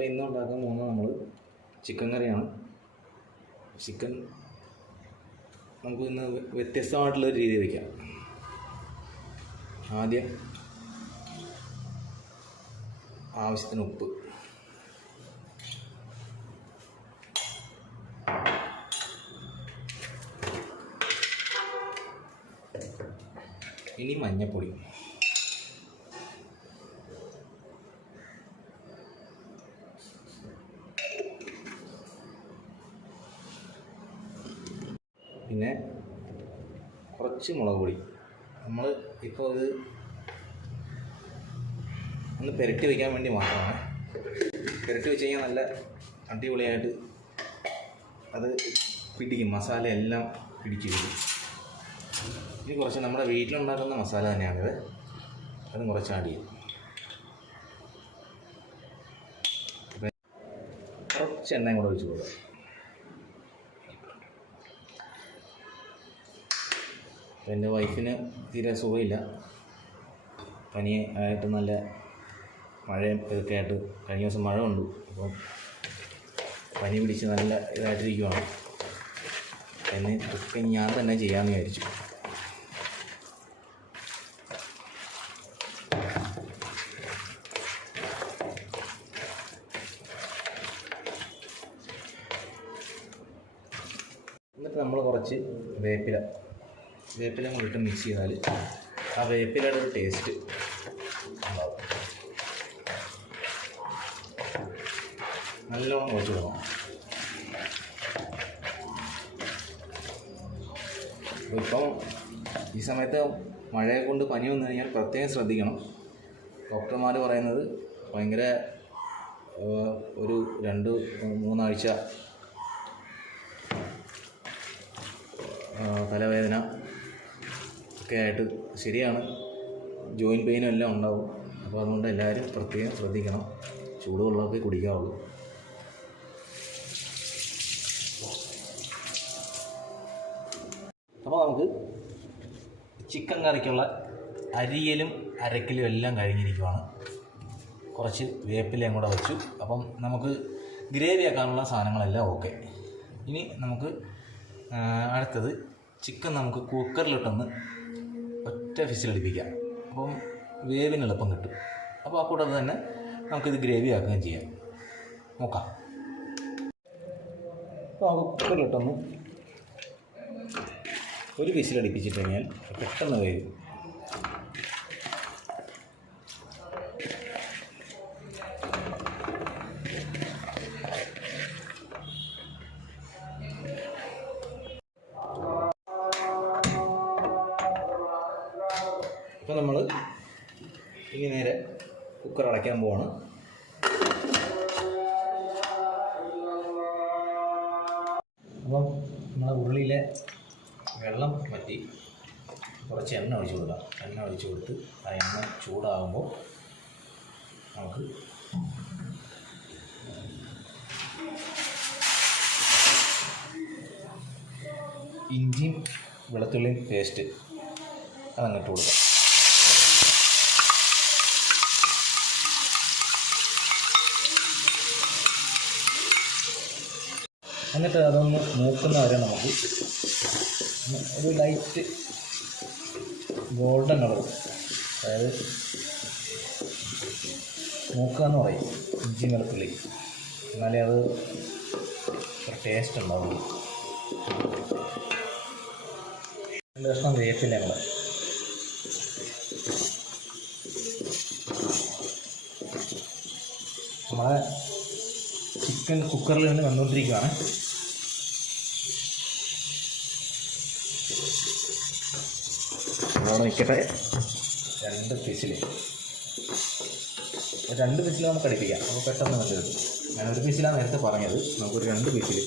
അപ്പോൾ ഇന്ന് ഉണ്ടാക്കാൻ പോകുന്നത് നമ്മൾ ചിക്കൻ കറിയാണ്. ചിക്കൻ നമുക്ക് ഇന്ന് വ്യത്യസ്തമായിട്ടുള്ളൊരു രീതി വയ്ക്കാം. ആദ്യം ആവശ്യത്തിന് ഉപ്പ്, ഇനി മഞ്ഞൾപ്പൊടി, പിന്നെ കുറച്ച് മുളക് പൊടി. നമ്മൾ ഇപ്പോൾ ഇത് ഒന്ന് പുരട്ടി വയ്ക്കാൻ വേണ്ടി മാത്രമാണ്. പുരട്ടി വെച്ച് കഴിഞ്ഞാൽ നല്ല അടിപൊളിയായിട്ട് അത് പിടിക്കും, മസാല എല്ലാം പിടിച്ചിരിക്കും. ഇനി കുറച്ച് നമ്മുടെ വീട്ടിലുണ്ടാക്കുന്ന മസാല തന്നെയാണിത്, അതും കുറച്ച് ആഡ് ചെയ്യും. കുറച്ച് എണ്ണയും കൂടെ ഒഴിച്ച് കൊടുക്കുക. എൻ്റെ വൈഫിന് തീരെ സുഖമില്ല, പനി ആയിട്ട് നല്ല മഴയും ഇതൊക്കെ ആയിട്ട് കഴിഞ്ഞ ദിവസം മഴ കൊണ്ടു. അപ്പം പനി പിടിച്ച് നല്ല ഇതായിട്ടിരിക്കുവാണ്. എന്നെ ഒക്കെ ഞാൻ തന്നെ ചെയ്യാമെന്ന് വിചാരിച്ചു. എന്നിട്ട് നമ്മൾ കുറച്ച് വേപ്പില കൂടിയിട്ട് മിക്സ് ചെയ്താൽ ആ വേപ്പിലയുടെ ഒരു ടേസ്റ്റ് ഉണ്ടാവും. നല്ലോണം ഒഴിച്ചു കൊടുക്കണം. ഇപ്പം ഈ സമയത്ത് മഴയെ കൊണ്ട് പനി വന്നു കഴിഞ്ഞാൽ പ്രത്യേകം ശ്രദ്ധിക്കണം. ഡോക്ടർമാർ പറയുന്നത് ഭയങ്കര ഒരു 2-3 ആഴ്ച തലവേദന ഒക്കെ ആയിട്ട്, ശരിയാണ്, ജോയിൻറ്റ് പെയിനും എല്ലാം ഉണ്ടാവും. അപ്പോൾ അതുകൊണ്ട് എല്ലാവരും പ്രത്യേകം ശ്രദ്ധിക്കണം, ചൂടുവെള്ളമൊക്കെ കുടിക്കാവുള്ളൂ. അപ്പോൾ നമുക്ക് ചിക്കൻ കറിക്കുള്ള അരിയലും അരക്കലും എല്ലാം കഴിഞ്ഞിരിക്കുവാണ്. കുറച്ച് വേപ്പിലയും കൂടെ വെച്ചു. അപ്പം നമുക്ക് ഗ്രേവി ആക്കാനുള്ള സാധനങ്ങളെല്ലാം ഓക്കെ. ഇനി നമുക്ക് അടുത്തത് ചിക്കൻ നമുക്ക് കുക്കറിലിട്ടൊന്ന് ഒറ്റ വിസിലടിപ്പിക്കാം. അപ്പം വേവിന് എളുപ്പം കിട്ടും. അപ്പോൾ ആ കൂടെ തന്നെ നമുക്കിത് ഗ്രേവി ആക്കുകയും ചെയ്യാം. നോക്കാം. അപ്പോൾ നമുക്ക് കുക്കറിലിട്ടൊന്ന് ഒരു വിസിലടിപ്പിച്ചിട്ട് കഴിഞ്ഞാൽ പെട്ടെന്ന് വേവും. അപ്പോൾ നമ്മൾ ഇനി നേരെ കുക്കർ അടയ്ക്കാൻ പോവാണ്. അപ്പം നമ്മളെ ഉള്ളിലെ വെള്ളം വറ്റി കുറച്ച് എണ്ണ ഒഴിച്ച് കൊടുക്കാം. എണ്ണ ഒഴിച്ച് കൊടുത്ത് ആ എണ്ണ ചൂടാകുമ്പോൾ നമുക്ക് ഇഞ്ചിയും വെളുത്തുള്ളിയും പേസ്റ്റ് അതങ്ങിട്ട് കൊടുക്കാം. എന്നിട്ട് അതൊന്ന് മൂക്കുന്ന വരെ നമുക്ക് ഒരു ലൈറ്റ് ഗോൾഡൻ കളർ, അതായത് മൂക്കുക എന്ന് പറയും ഇഞ്ചി വെളുത്തുള്ളി, എന്നാലേ അത് ഒരു ടേസ്റ്റ് ഉണ്ടാവുള്ളൂ. രണ്ട് കഷ്ണം വേപ്പില കൂടെ നമ്മളെ ചിക്കൻ കുക്കറിൽ നിന്ന് വന്നുകൊണ്ടിരിക്കുകയാണ്. അവിടെ നിൽക്കട്ടെ. 2 വിസിൽ നമുക്ക് അടിപ്പിക്കാം. അപ്പോൾ പെട്ടെന്ന് വെച്ച് കിട്ടും. ഞാൻ 1 വിസിലാണ് നേരത്തെ പറഞ്ഞത്, നമുക്കൊരു 2 വിസിൽ.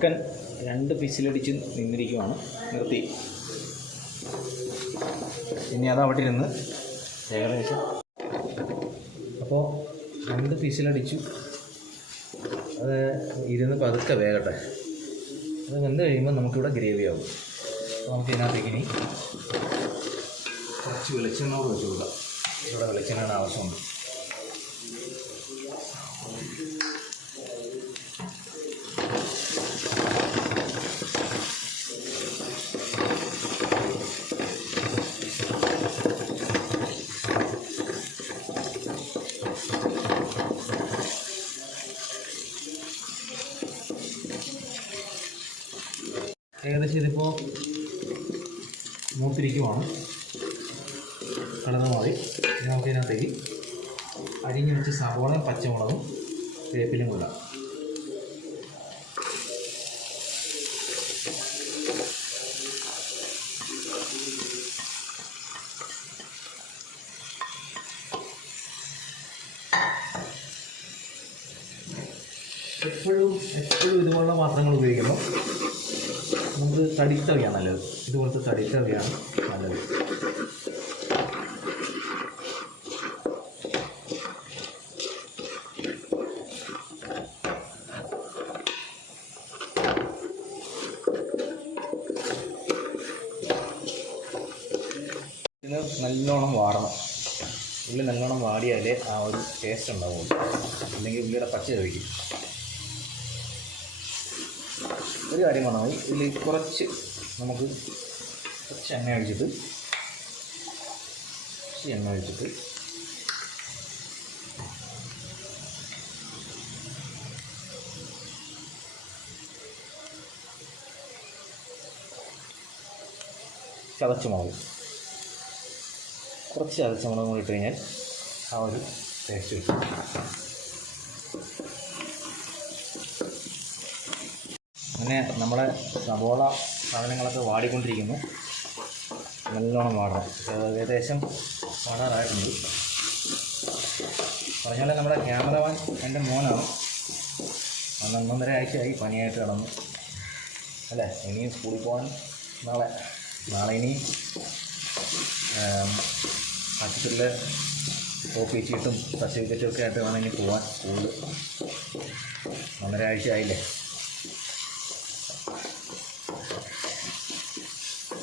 ചിക്കൻ 2 വിസിലടിച്ച് നിന്നിരിക്കുവാണ്, നിർത്തി. ഇനി അത് അവിടെ ഇരുന്ന് ഏകദേശം അപ്പോൾ 2 വിസിലടിച്ചു. അത് ഇരുന്ന് പതുക്കെ വേകട്ടെ. അത് വെന്ത് കഴിയുമ്പോൾ നമുക്കിവിടെ ഗ്രേവി ആകും. അപ്പോൾ നമുക്ക് ഇതിനകത്തേക്ക് ഇനി കുറച്ച് വെളിച്ചെണ്ണ കൂടെ വെച്ച് കൊടുക്കാം. ഇവിടെ വെളിച്ചെണ്ണയുടെ ആവശ്യമുണ്ട്. ഏകദേശം ഇതിപ്പോൾ മൂത്തിരിക്കുവാണ്. കളറ് മാറി. നമുക്ക് ഇതിനകത്തേക്ക് അരിഞ്ഞു വെച്ച് സവോളയും പച്ചമുളകും വേപ്പിലും കൊള്ളാം. എപ്പോഴും ഇതുപോലുള്ള പാത്രങ്ങൾ ഉപയോഗിക്കുമ്പോൾ നമുക്ക് തടിത്തവയാണ് നല്ലത്. ഇതുപോലത്തെ തടിത്തവയാണ് നല്ലത്. ഇതിന് നല്ലോണം വാടണം. ഉള്ളി നല്ലോണം വാടിയാലേ ആ ഒരു ടേസ്റ്റ് ഉണ്ടാവുള്ളൂ. അല്ലെങ്കിൽ ഉള്ളിയുടെ പച്ച കഴിക്കും. ഒരു കാര്യം പറഞ്ഞാൽ മതി, ഇതിൽ കുറച്ച് എണ്ണ ഒഴിച്ചിട്ട് ചതച്ചുമുളക് കൂടി ഇട്ട് കഴിഞ്ഞാൽ ആ ഒരു ടേസ്റ്റ് കിട്ടും. അങ്ങനെ നമ്മുടെ സവോള സാധനങ്ങളൊക്കെ വാടിക്കൊണ്ടിരിക്കുന്നു. നല്ലോണം വാടണം. ഏകദേശം വാടാറായിട്ടുണ്ട്. പറഞ്ഞ പോലെ നമ്മുടെ ക്യാമറമാൻ എൻ്റെ മോനാണ്. 1.5 ആഴ്ചയായി പനിയായിട്ട് കിടന്നു അല്ലേ. ഇനിയും സ്കൂളിൽ പോകാൻ നാളെ ഇനി ആശുപത്രിയിൽ കോപ്പി ചീട്ടും സർട്ടിഫിക്കറ്റും ഒക്കെ ആയിട്ട് വേണം ഇനി പോകാൻ സ്കൂളിൽ. 1.5 ആഴ്ച ആയില്ലേ.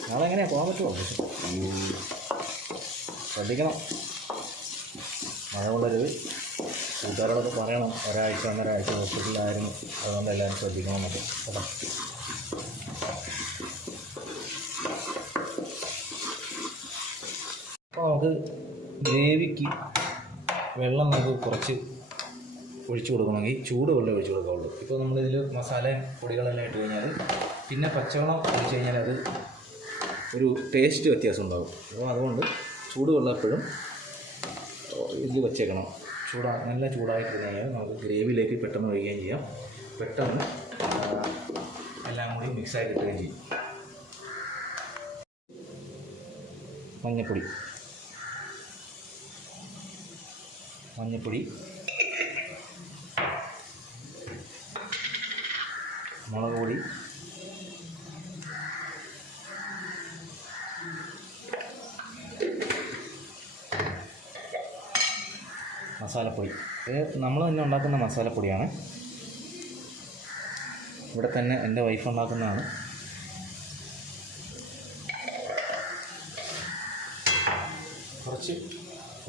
നാളെ എങ്ങനെയാണ് പോകാൻ പറ്റുമോ? ശ്രദ്ധിക്കണം, മഴ കൊള്ളരുത്. കൂട്ടുകാരോടൊക്കെ പറയണം. 1.5 ആഴ്ച ഹോസ്പിറ്റലിലായിരുന്നു, അതുകൊണ്ട് എല്ലാവരും ശ്രദ്ധിക്കണം എന്നൊക്കെ കേട്ടോ. അപ്പോൾ നമുക്ക് ഗ്രേവിക്ക് വെള്ളം നമുക്ക് കുറച്ച് ഒഴിച്ചു കൊടുക്കണമെങ്കിൽ ചൂടുവെള്ളം ഒഴിച്ചു കൊടുക്കാവുള്ളൂ. ഇപ്പോൾ നമ്മളിതിൽ മസാലയും പൊടികളെല്ലാം ഇട്ട് കഴിഞ്ഞാൽ പിന്നെ പച്ചവെള്ളം ഒഴിച്ച് കഴിഞ്ഞാൽ അത് ഒരു ടേസ്റ്റ് വ്യത്യാസം ഉണ്ടാകും. അപ്പോൾ അതുകൊണ്ട് ചൂടുവെള്ളം എപ്പോഴും ഇതിൽ വച്ചേക്കണം. നല്ല ചൂടായിട്ട് കഴിഞ്ഞാൽ നമുക്ക് ഗ്രേവിയിലേക്ക് പെട്ടെന്ന് ഒഴിക്കുകയും ചെയ്യാം. പെട്ടെന്ന് എല്ലാം കൂടി മിക്സായി കിട്ടുകയും ചെയ്യും. മഞ്ഞൾപ്പൊടി മുളക് പൊടി, മസാലപ്പൊടി. ഇത് നമ്മൾ തന്നെ ഉണ്ടാക്കുന്ന മസാലപ്പൊടിയാണ്. ഇവിടെ തന്നെ എൻ്റെ വൈഫ് ഉണ്ടാക്കുന്നതാണ്. കുറച്ച്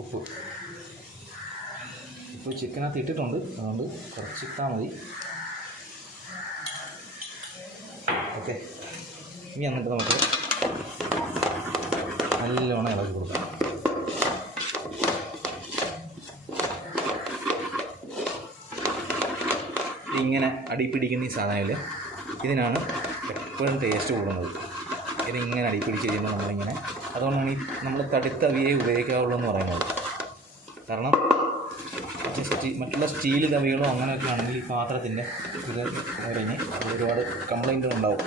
ഉപ്പ് ചിക്കനകത്ത് ഇട്ടിട്ടുണ്ട്, അതുകൊണ്ട് കുറച്ച് ഇട്ടാൽ മതി. ഓക്കെ, ഇനി എന്നിട്ട് നമുക്ക് നല്ലോണം ഇളക്കി കൊടുക്കാം. ഇങ്ങനെ അടിപ്പിടിക്കുന്ന ഈ സാധനത്തിൽ ഇതിനാണ് എപ്പോഴും ടേസ്റ്റ് കൂടുന്നത്. ഇതിങ്ങനെ അടിപ്പിടിച്ച് കഴിയുമ്പോൾ നമ്മളിങ്ങനെ, അതുകൊണ്ടാണ് നമ്മൾ തടിത്തവിയെ ഉപയോഗിക്കാവുള്ളൂ എന്ന് പറയുന്നത്. കാരണം മറ്റുള്ള സ്റ്റീൽ തവികളോ അങ്ങനെയൊക്കെ ആണെങ്കിൽ ഈ പാത്രത്തിൻ്റെ ഇത് കഴിഞ്ഞ് ഒരുപാട് കംപ്ലൈൻറ്റുകൾ ഉണ്ടാവും.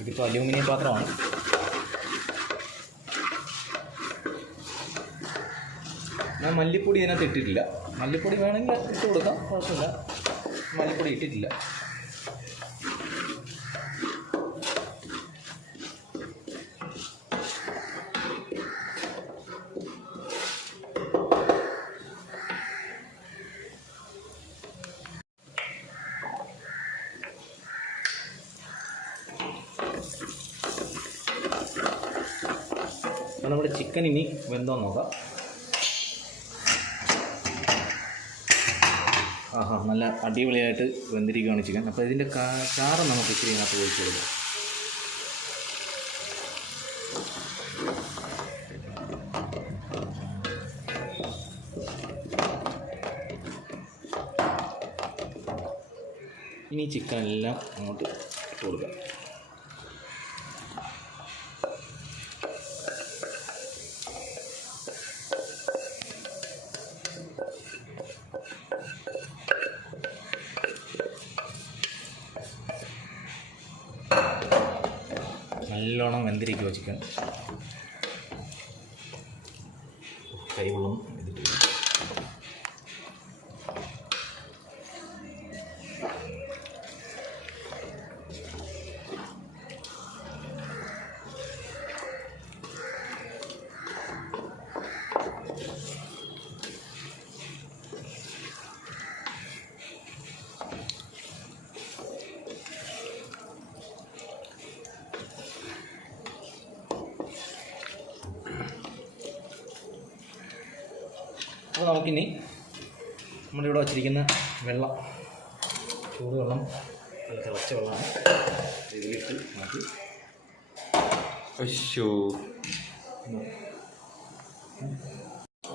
ഇതിപ്പോൾ അലൂമിനിയം പാത്രമാണ്. ഞാൻ മല്ലിപ്പൊടി ഇതിനകത്ത് ഇട്ടിട്ടില്ല. മല്ലിപ്പൊടി വേണമെങ്കിൽ ഇട്ട് കൊടുക്കാം, കുഴപ്പമില്ല. മല്ലിപ്പൊടി ഇട്ടിട്ടില്ല. ചിക്കൻ ഇനി വെന്തോ നോക്കാം. ആഹാ, നല്ല അടിപൊളിയായിട്ട് വെന്തിരിക്കുകയാണ് ചിക്കൻ. അപ്പോൾ ഇതിൻ്റെ ചാറ് നമുക്ക് ഇച്ചിരി ഇതിനകത്ത് ഒഴിച്ച് കൊടുക്കാം. ഇനി ചിക്കൻ എല്ലാം അങ്ങോട്ട് ഇട്ട് കൊടുക്കാം. നല്ലോണം വെന്തിരിക്കുക ചിക്കൻ. കൈവെള്ളം ഇതിട്ട് അപ്പോൾ നമുക്കിനി നമ്മുടെ ഇവിടെ വച്ചിരിക്കുന്ന വെള്ളം, ചൂടുവെള്ളം, തിളച്ച വെള്ളമാണ്, ഇതിലിട്ട് നമുക്ക്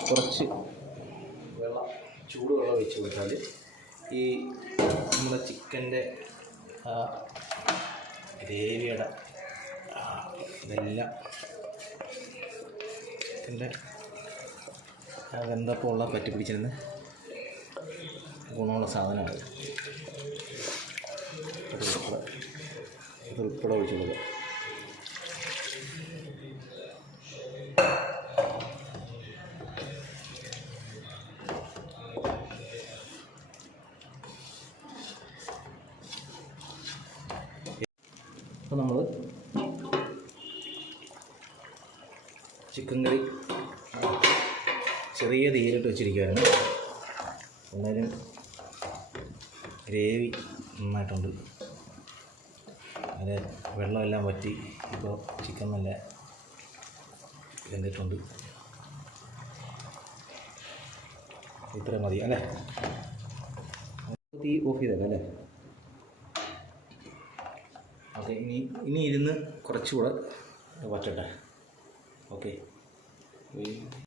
കുറച്ച് വെള്ളം, ചൂടുവെള്ളം ഒഴിച്ച് കൊടുത്താൽ ഈ നമ്മുടെ ചിക്കൻ്റെ ഗ്രേവിയുടെ ഇതെല്ലാം ചിക്കൻ്റെ വെന്തപ്പോൾ ഉള്ള പറ്റി പിടിച്ചിരുന്ന ഗുണമുള്ള സാധനമാണ്. ഉൾപ്പെടെ ഒഴിച്ചു കൊടുക്കുക. അപ്പോൾ നമ്മൾ ചിക്കൻ കറി ചെറിയ തീയിലിട്ട് വെച്ചിരിക്കുകയായിരുന്നു. എന്നാലും ഗ്രേവി നന്നായിട്ടുണ്ട്. അതിൽ വെള്ളമെല്ലാം വറ്റി ഇപ്പോൾ ചിക്കൻ നല്ല വെന്തിട്ടുണ്ട്. ഇത്ര മതി അല്ലേ? തീ ഓഫ് ചെയ്തല്ലേ അല്ലേ? ഓക്കെ, ഇനി ഇരുന്ന് കുറച്ചുകൂടെ വറ്റട്ടെ. ഓക്കെ.